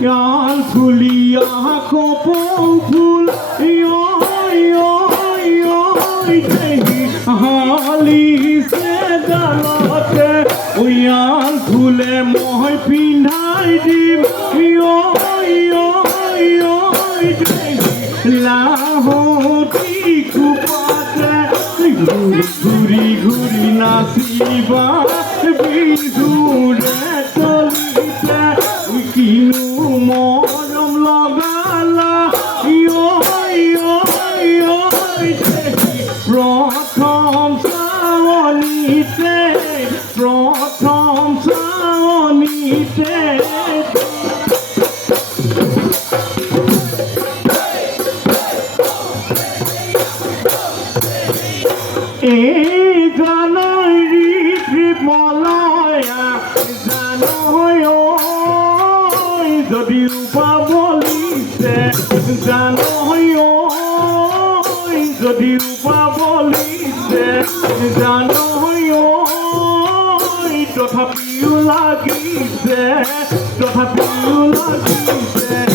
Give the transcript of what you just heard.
ইয়াল ফুলিয়া কপৌ ফুল হালিছে গালতে ইয়াল ফুলে মই পিন্ধাই দিম লাহতি কুপাতে ঘূৰি ঘূৰি নাচিবা বিহুৰে তলিতে কিনো মৰম লগালা প্ৰথম চাৱনিতে এই জানৰি মলয়া জানৈ যদি ৰূপাৱলীছে জানৈ যদি ৰূপাৱলীছে জানৈ তথাপিও লাগিছে